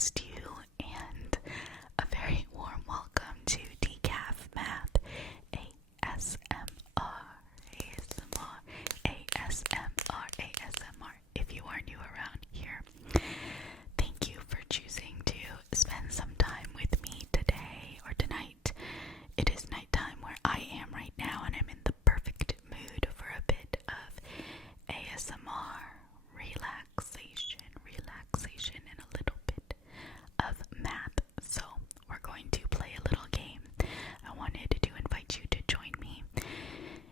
missed you, and a very warm welcome to Decaf-Math ASMR, ASMR. If you are new around here, thank you for choosing to spend some time with me today or tonight. It is nighttime where I am right now, and I'm in the perfect mood for a bit of ASMR, relaxation, and a little bit of math. So we're going to play a little game. I wanted to invite you to join me,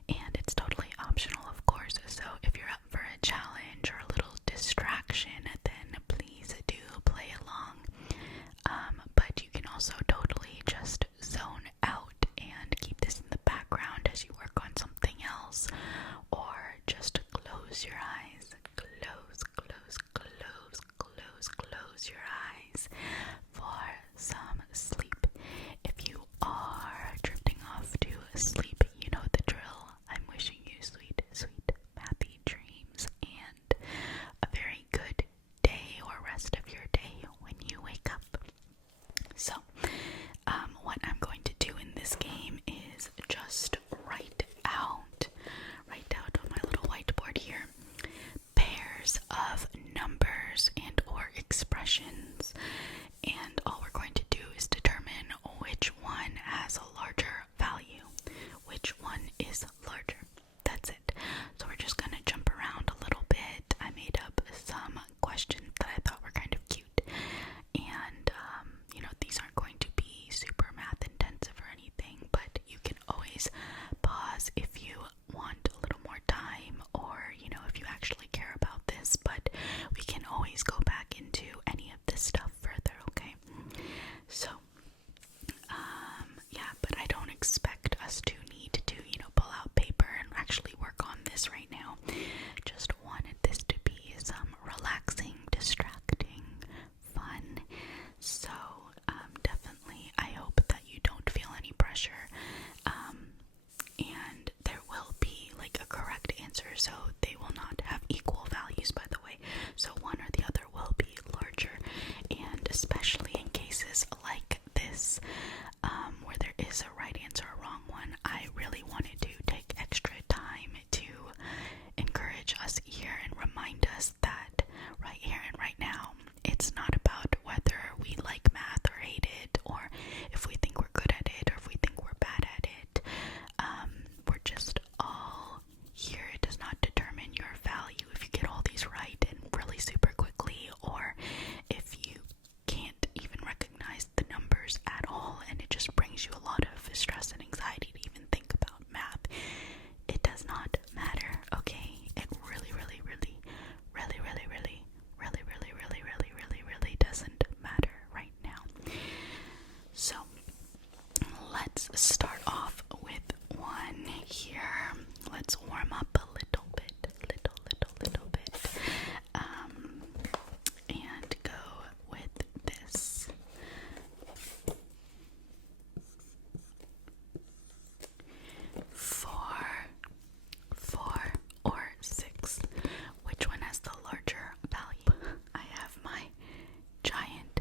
and it's totally optional, of course. So if you're up for a challenge or a little distraction, then please do play along. But you can also totally just zone out and keep this in the background as you work on something else, or just close your eyes. Close your eyes for some sleep. If you are drifting off to sleep, you know the drill. I'm wishing you sweet mathy dreams and a very good day or rest of your day when you wake up. So, what I'm going to do in this game is just write out on my little whiteboard here pairs of numbers and or expressions, and all we're going to do is determine which one has a larger value, which one is larger. That's it. So we're just going to jump around a little bit. I made up some questions that I thought were kind of cute, and these aren't going to be super math intensive or anything, but you can always pause if you want a little more time, or if you actually care about this, but we can always go back into any of this stuff further, okay? So but I don't expect us to need to pull out paper and actually work on this right now. Just wanted this to be some relaxing, distracting fun. So definitely I hope that you don't feel any pressure, and there will be like a correct answer, so they will not have equal values, by the way. So one or the other will be larger, and especially in cases like this, where there is a right answer or a wrong one, I really wanted to take extra time to encourage us here and remind us that right here and right now, it's not about whether we like math or hate it, or if we think we're good at it or if we think we're bad at it. We're just all here. It does not determine your value if you get all these right and really super quickly, or if you can't even recognize the numbers at all, and it just brings you a lot of stress and anxiety to even think about math. It does not matter, okay? It really doesn't matter right now. So let's start off with one here. Let's warm up a little bit, and go with this. 4 or 6. Which one has the larger value? I have my giant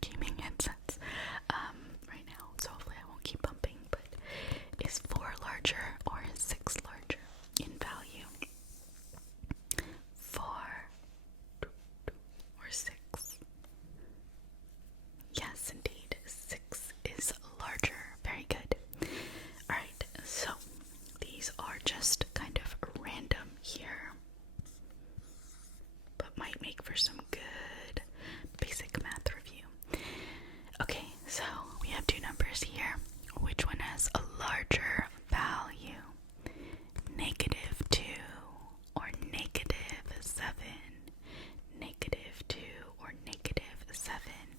gaming headsets right now, so hopefully I won't keep bumping. But is 4 larger or is 6 larger in value? 4 or 6? Yes, indeed, 6 is larger. Very good. Alright, so these are just kind of random here, but might make for some good basic math review. Okay, so we have two numbers here. Which one has a larger value? -2 or -7? -2 or -7?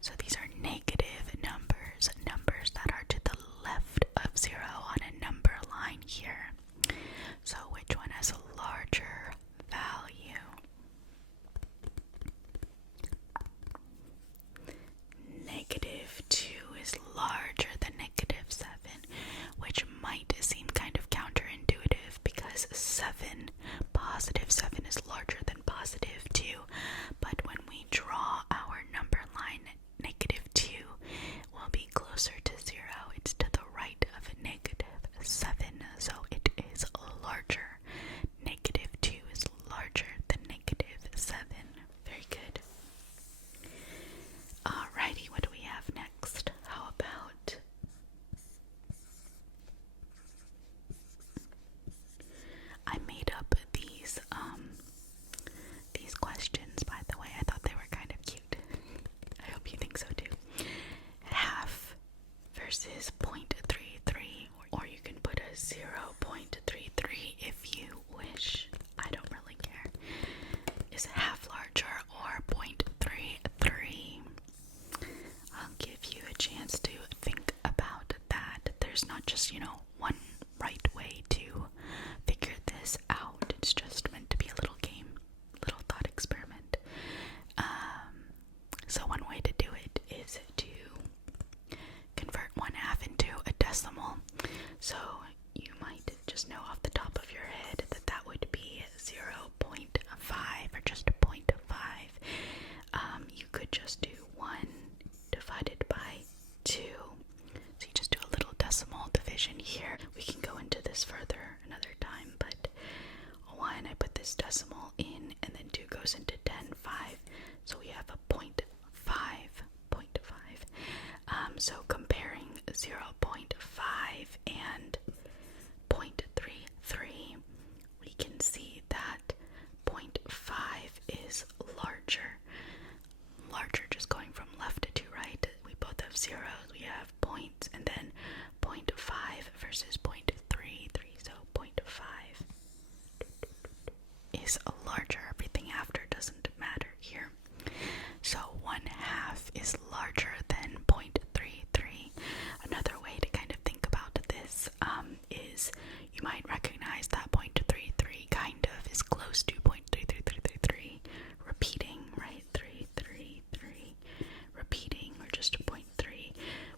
So these are negative numbers that are to the left of 0 on a number line here. So which one has a larger value? -2 is larger than -7, which would just do 1 divided by 2. So you just do a little decimal division here. We can go into this further another time, but 1, I put this decimal in, and then 2 goes into 10, 5. So we have a 0.5, 0.5. So comparing 0.5 and 0.33, we can see that 0.5 is larger. Larger, just going from left to right. We both have zeros, we have points, and then 0.5 versus 0.33, so 0.5 is larger. Everything after doesn't matter here. So 1/2 is larger than 0.33. Another way to kind of think about this is you might recognize that 0.33 kind of is close to 0.3333, repeating, right? 333, repeating, or just 0.3,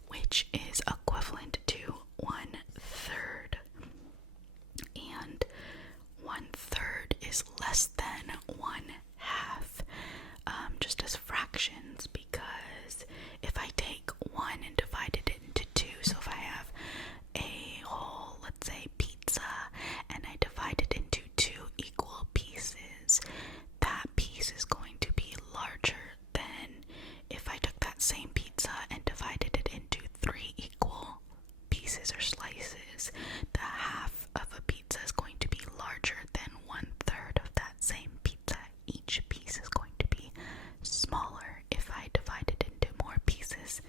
which is equivalent to 1/3. And 1/3 is less than 1/2, just as fractions, because if I take 1 and divide it into 2, so if I have a whole, let's say, pizza, and I divide it into 2 equal pieces, that piece is going to be larger than if I took that same pizza and divided it into 3 equal pieces or slices. The half of a pizza is going to be larger than 1/3 of that same pizza. Each piece is going to be smaller if I divide it into more pieces.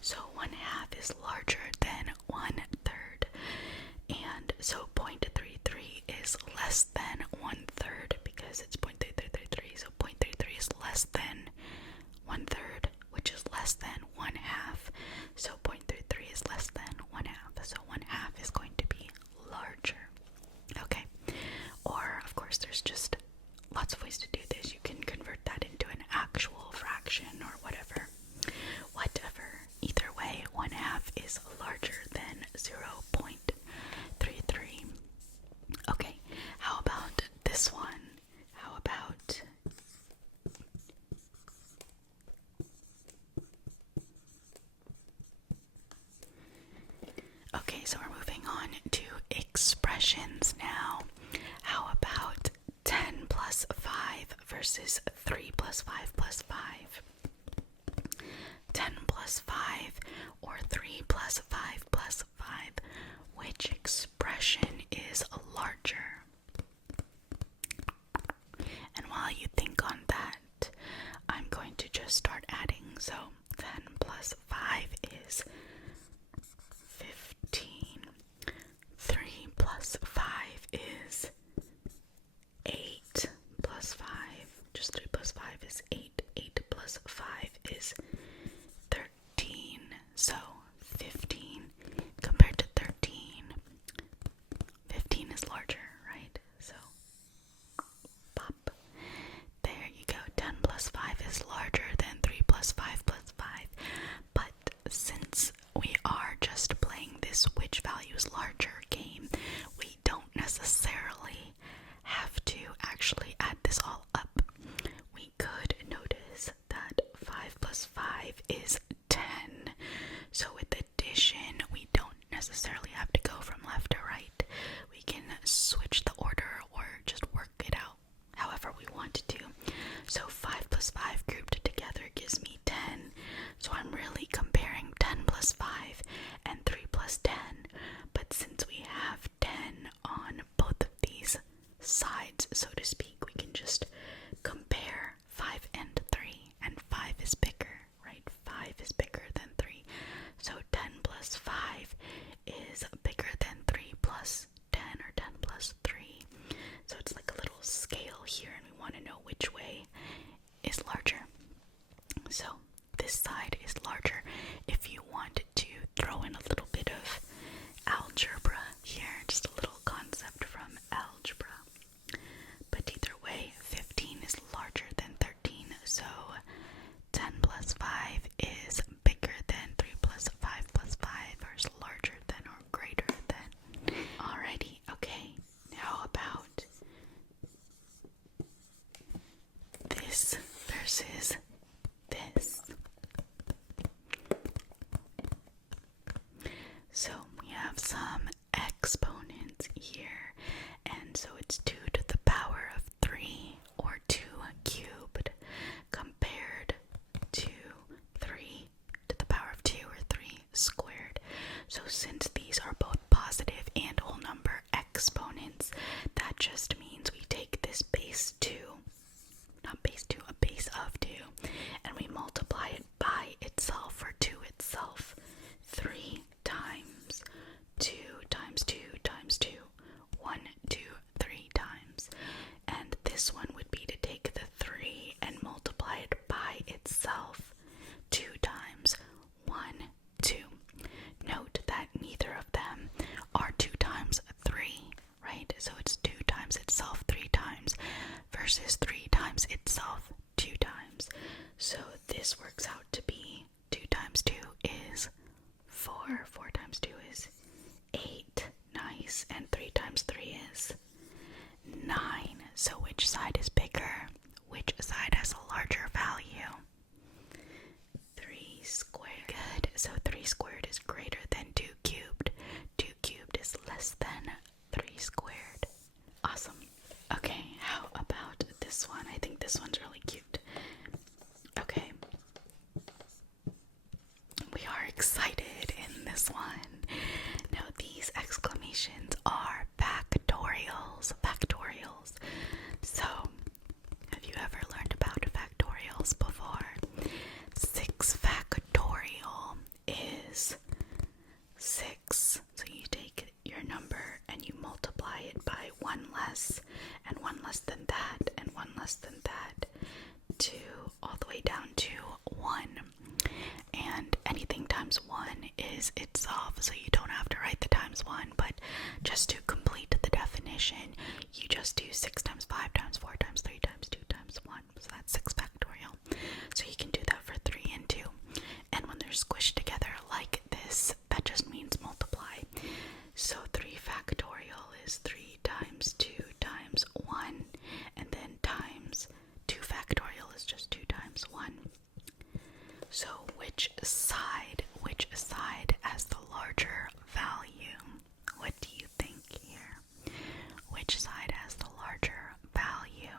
So 1/2 is larger than 1/3. And so 0.33 is less than 1/3 because it's 0.3333. So 0.33 is less than 1/3, which is less than 1/2. So 0.33 is less than 1/2. So 1/2 is going to be larger. Okay. Or, of course, there's just lots of ways to do this. You can convert that into an actual fraction or whatever. Either way, 1/2 is larger than 0.33. Okay, how about this one? How about okay, so we're moving on to expressions now. How about 10 plus 5 versus 3 plus 5 plus 5? 10 plus 5 or 3 plus 5 plus 5? Which expression is larger? And while you think on that, I'm going to just start adding. So 10 plus 5 is 15. 3 plus 5 is 8 plus 5. Just 3 plus 5 is 8. 8 plus 5 is 13. So 15 compared to 13. 15 is larger, right? So pop. There you go. 10 plus 5 is larger than 3 plus 5 plus 5. But since we are just playing this which value is larger game, we don't necessarily have to actually add this all up. We could notice that 5 plus 5 is 10. So with addition, we don't necessarily have to go from left to right. We can switch the order or just work it out however we want to. So 5 plus 5 grouped together gives me 10. So I'm really comparing 10 plus 5 and 3 plus 10. But since we have 10 on both of these sides, so to speak, we can just compare 5 and 3, and 5 is bigger, right? 5 is bigger than 3. So 10 plus 5 is bigger than 3 plus 10, or 10 plus 3. So it's like a little scale here, and we want to know which way is larger. So this side is larger. If you want to throw in a little bit of algebra here, just a little concept from algebra. But either way, 15 is larger than 13, so 10 plus 5 is bigger than 3 plus 5 plus 5, or is larger than or greater than. Alrighty, okay, how about this versus this? this works out to be 2 times 2 is 4, 4 times 2 is 8, nice, and 3 times 3 is 9. So which side is bigger? Which side has a larger value? 3 squared. Good, so 3 squared is greater than 2 cubed. 2 cubed is less than 3 squared. Awesome. Okay, how about this one? I think this one's really cute. Okay. We are excited in this one. Now, these exclamations are factorials. Factorials. So, have you ever learned about factorials before? 6 factorial is 6. So you take your number and you multiply it by 1 less, and 1 less than that, and 1 less than that, to all the way down to 1. And anything times 1 is itself, so you don't have to write the times 1, but just to complete the definition, you just do 6 times 5 times 4 times 3 times 2 times 1. So that's 6 factorial. So you can do that for 3 and 2. And when they're squished together like this, that just means multiply. So 3 factorial is 3 times 2 times 1, and then times 2 factorial is just 2 times 1. So which side has the larger value? What do you think here? Which side has the larger value?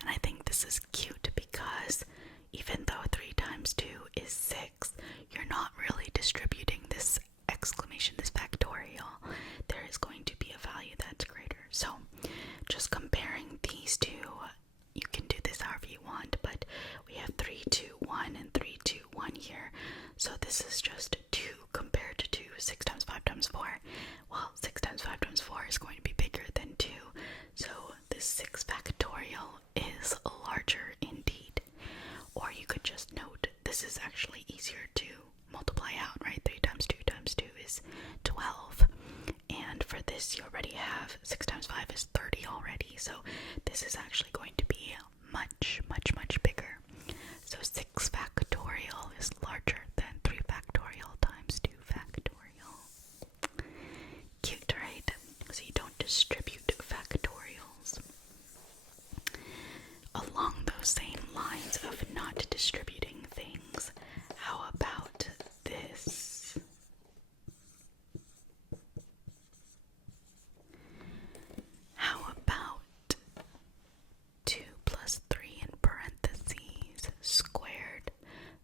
And I think this is cute because even though 3 times 2 is 6, you're not really distributing this exclamation, this factorial. There is going to be a value that's greater. So just comparing these two, you can do this however you want, but we have 3, 2, 1 and 3, 2, 1 here. So this is just 2 compared to 6 times 5 times 4. Well, 6 times 5 times 4 is going to be bigger than 2. So this 6 factorial is larger indeed. Or you could just note this is actually easier to multiply out, right? 3 times 2 times 2 is 12. And for this, you already have 6 times 5 is 30 already. So this is actually going to be much, much, much bigger. So 6 factorial is larger than 3 factorial times 2 factorial. Cute, right? So you don't distribute factorials. Along those same lines of not distributing things, how about this? How about 2 plus 3 in parentheses squared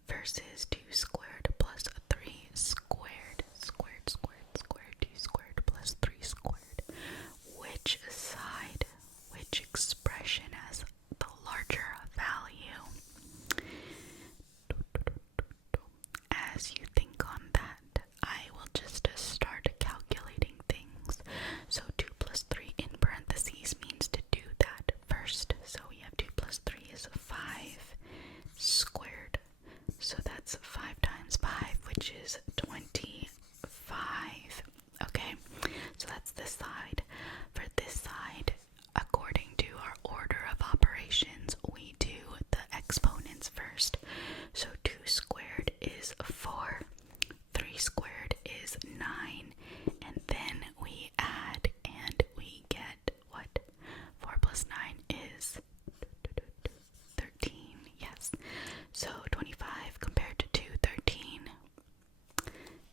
versus 2 squared plus 3 squared, squared, squared, squared, 2 squared plus 3 squared? Which side, which expression has the larger value? As you think on that, I will just start calculating things. So 2 plus 3 in parentheses means to do that first. So we have 2 plus 3 is 5 squared. So that's 5 times 5, which is 25. Okay, so that's this side. For this side, according to our order of operations, we do the exponents first. So 2 squared is 4, 3 squared is 9, and then we add and we get what? 4 plus 9 is 13, yes. So 25 compared to 2, 13.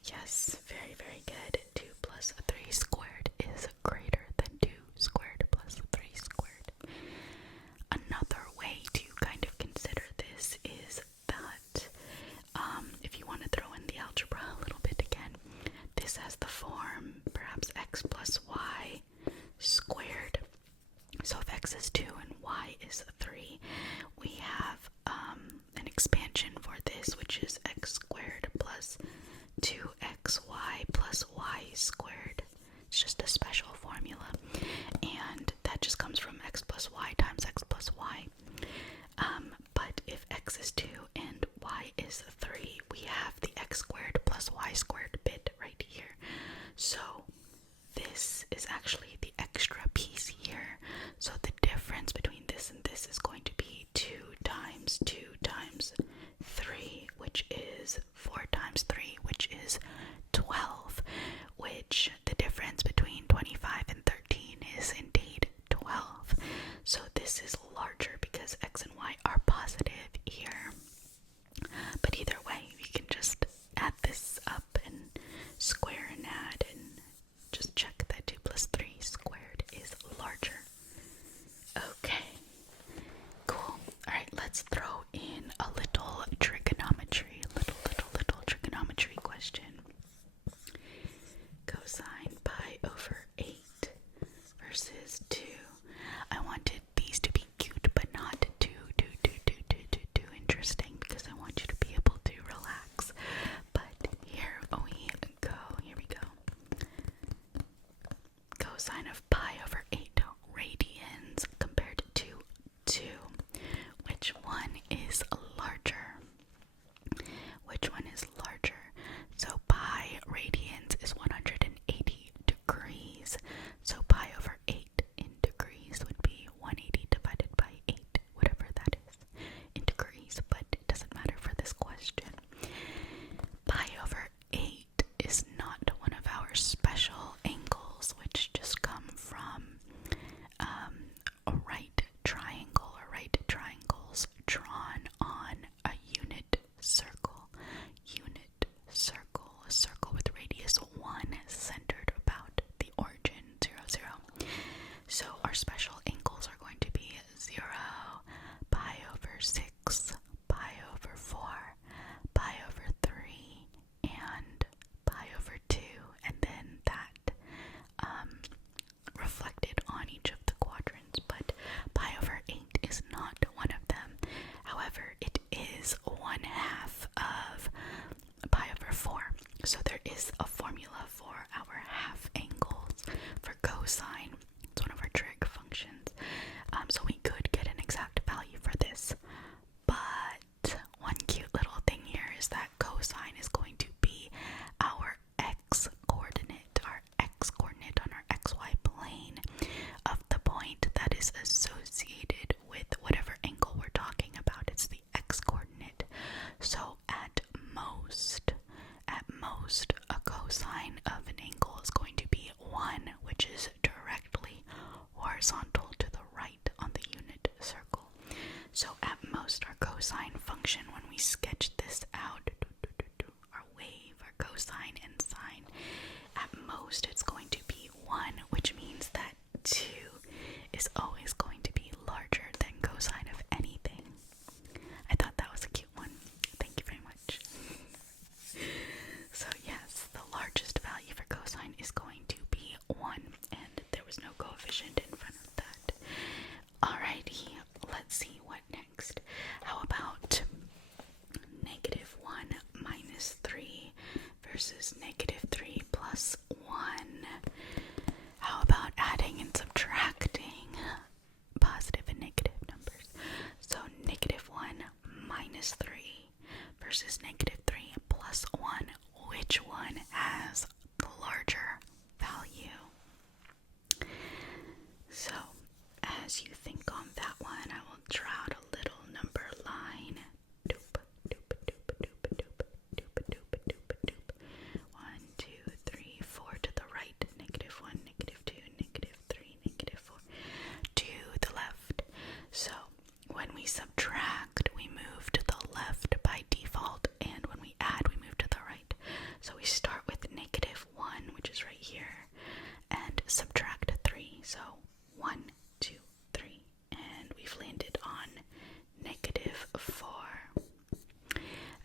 Yes, very, very good. 2 plus 3 squared is greater than 2 squared plus 3 squared. Another way to kind of consider this is that if you want to throw in the algebra a little bit again, this has the form perhaps x plus y squared. So if x is 2 and y is 3, we have an expansion for this, which is x squared plus 2xy plus y squared. It's just a special formula, and that just comes from x plus y times x plus y. But if x is 2 and y is 3, we have the x squared plus y squared bit right here. So this is actually the extra piece here. So the difference between this and this is going to be 2 times which is 4 times 3, which is 12, which the difference between 25 and 13 is indeed 12. So this is larger because x and y are positive here. But either way, we can just add this up and square and add and just check that 2 plus 3 squared is larger. Okay, cool. Alright, let's throw in a little trigonometry, little trigonometry question. Cosine pi over 8 versus 2. I wanted these to be cute, but not too interesting, because I want you to be able to relax. But here we go. Cosine of pi over 8 radians compared to 2. Which one is larger? So pi radians is 180 degrees. So pi over 8 in degrees would be 180 divided by 8, whatever that is, in degrees, but it doesn't matter for this question. Pi over 8 is not one of our special angles, which just come from a right triangle or right triangles drawn on a unit circle. A circle with radius 1 centered about the origin, 0, 0. So our special angles are going to be 0, pi over 6, pi over 4, pi over 3, and pi over 2, and then that reflected on each of the quadrants. But pi over 8 is not one of them. However, it is 1/2 of pi over 4. So there is a formula for our half angles for cosine. It's one of our trig functions. So we could get an exact value for this. But one cute little thing here is that cosine is going to be our x-coordinate on our xy plane of the point that is associated with whatever angle we're talking about. It's the x-coordinate. So at most, a cosine of an angle is going to be 1, which is directly horizontal to the right on the unit circle. So at most, our cosine function, when we sketch this out, our wave, our cosine and sine, at most it's going to be 1, which means that 2 is always going to be larger than cosine of anything. I thought that was a cute one. Thank you very much. So yes, the largest value for cosine is going to be 1, and there was no coefficient in front of that. Alrighty, let's see what next. How about -1 minus 3 versus -3 plus 1? How about adding and subtracting positive and negative numbers? So -1 minus 3 versus -3 plus 1. Which one has the larger value? So as you think on that one, I will draw out a little number line. Doop, doop, doop, doop, doop, doop, doop, doop, doop. 1, 2, 3, 4 to the right, -1, -2, -3, -4 to the left. So when we subtract, we move to the left by default, and when we add, we move to the right. So we start with -1, which is right here, and subtract 3. So 1, 2, 3, and we've landed on -4.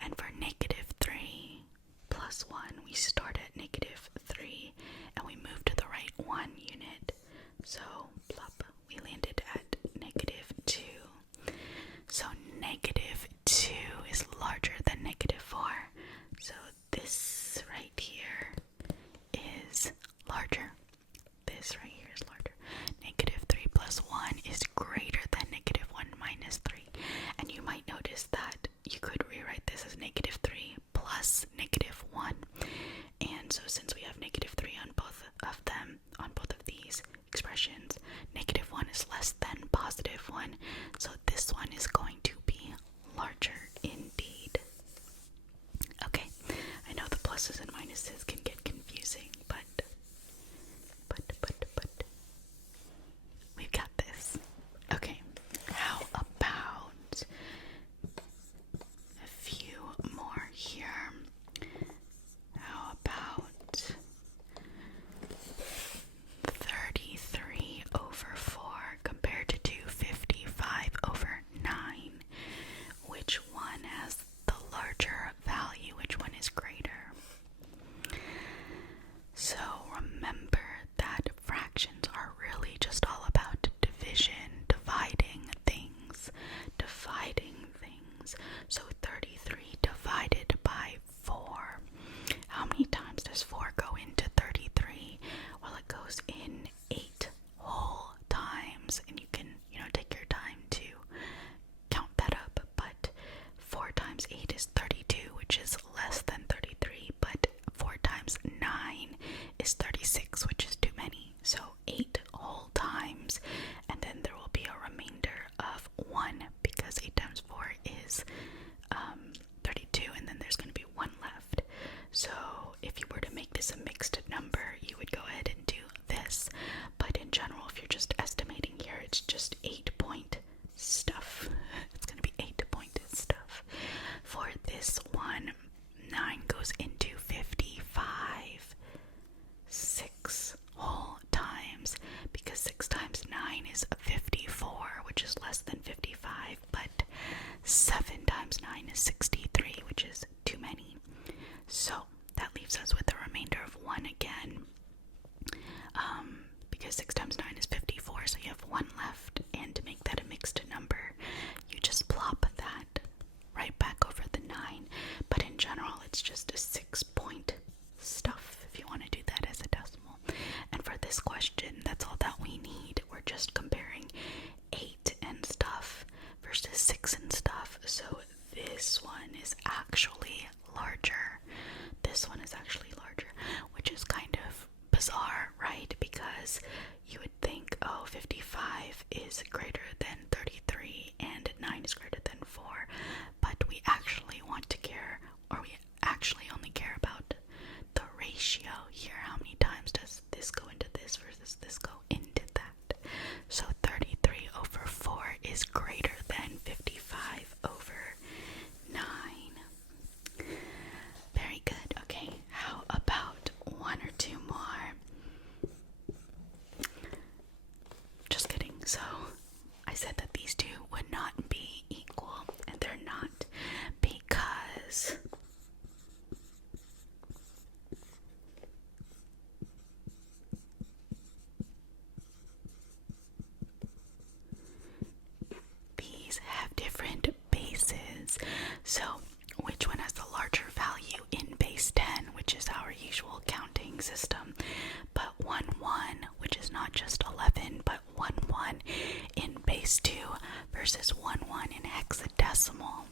And for -3 plus 1, we start at -3, and we move to the right 1 unit. So plop, we landed at -2. So -2 is larger than -4. So this right here is larger. This right here is larger. -3 plus 1 is greater than -1 minus 3. And you might notice that you could rewrite this as -3 plus -1. And so since we have -3 on both of them, on both of these expressions, -1 is less than +1. So this one is going to be larger indeed. is 32, and then there's going to be 1 left. So if you were to make this a mixed number, you would go ahead and do this. But in general, if you're just estimating here, it's just 8-point stuff. It's going to be 8-point stuff. For this one, 9 goes into 55 6 whole times, because 6 times 9 is 54, which is less than 55, but 7 times 9 is 63, which is too many. So that leaves us with a remainder of 1 again, because 6 times 9 is 54, so you have 1 left, and to make that a mixed number, you just plop that right back over the 9, but in general, it's just a 6-point stuff if you want to do that as a decimal. And for this question, that's all that we need. We're just comparing 8 and stuff versus 6 and stuff. So this one is actually larger. This one is actually larger, which is kind of bizarre, right? Because you would think, oh, 55 is greater than 33 and 9 is greater than 4. But we actually want to care, or we actually only care about the ratio here. How many times does this go into this versus this go into that? So 33 over 4 is greater than 55 over 9. Very good. Okay, how about 1 or 2 more? Just kidding. So I said that these two would not be equal, and they're not, because these have different bases. So which one has the larger value in base 10, which is our usual counting system, but 1, 1, which is not just 11, but 1, 1 in base 2 versus 1, 1 in hexadecimal?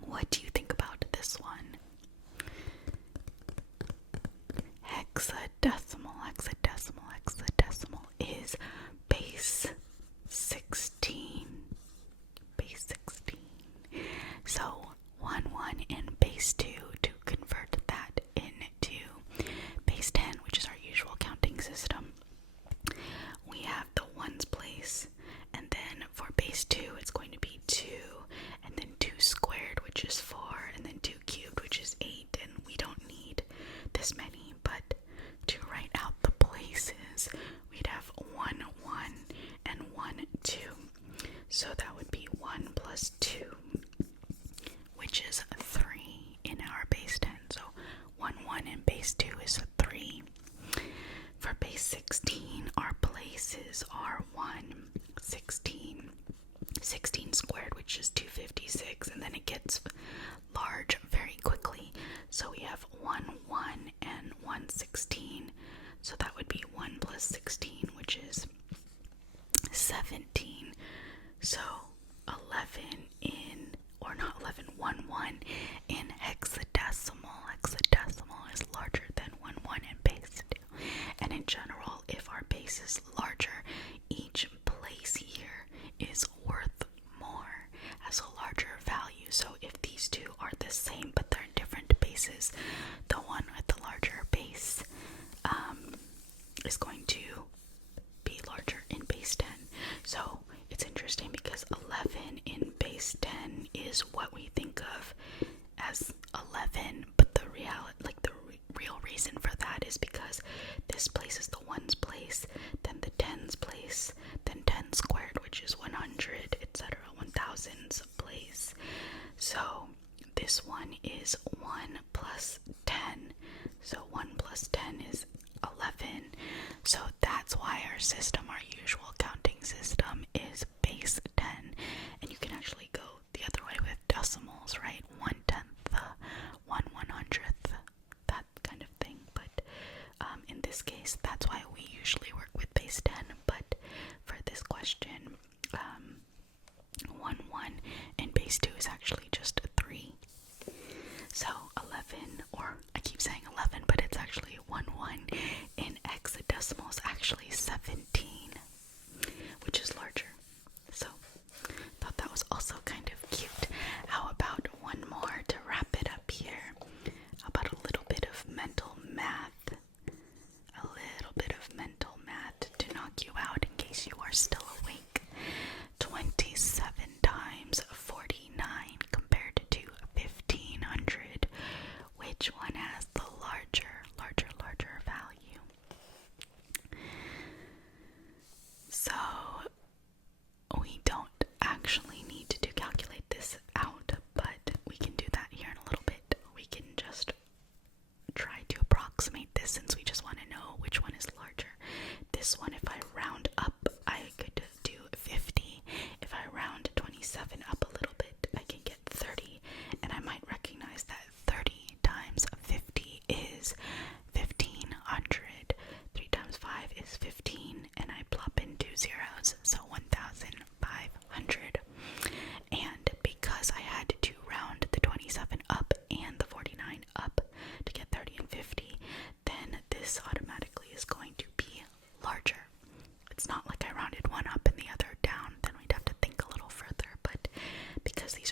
What do you think about this one? Hexadecimal is base 16. Base 16. So 1, 1 in base 2 to convert that into base 10, which is our usual counting system. We have the ones place, and then for base 2, it's going to be 2, and then 2 squared, which is 4, and then 2 cubed, which is 8, and we don't need this many, but to write out the places, we'd have 1, 1, and 1, 2. So that would be 1 plus 2, which is 3 in our base 10. So 1, 1 in base 2 is 3. For base 16, our places are 1, 16, 16 squared, which is 256, and then it gets large very quickly. So we have 1, 1, and 1, 16. So that would be 1 plus 16, which is 17. So 11 in, or not 11, 1, 1 in hexadecimal. Hexadecimal is larger than 1, 1 in base 2. And in general, if our base is larger, each place here is worth more, has a larger value. So if these two are the same but they're in different bases, the one with the larger base is going to be larger in base 10. So it's interesting because 11 in base 10 is what we think of as 11, but the real reason for that is because this place is the ones place, then the tens place, then 10 squared, which is 100, etc., 1000's place. So this one is 1 plus 10. So 1 plus 10 is 11. So that's why our system, our usual counting system, is base 10. And you can actually go the other way with decimals, right? 1/10, 1/100th, that kind of thing. But in this case, that's why we usually work with base 10. But for this question, 1, 1 and base 2 is actually just 3. So 11, or I keep saying 11, but it's actually 1, 1 in hexadecimal is actually 17, which is larger. So thought that was also kind of cute. How because these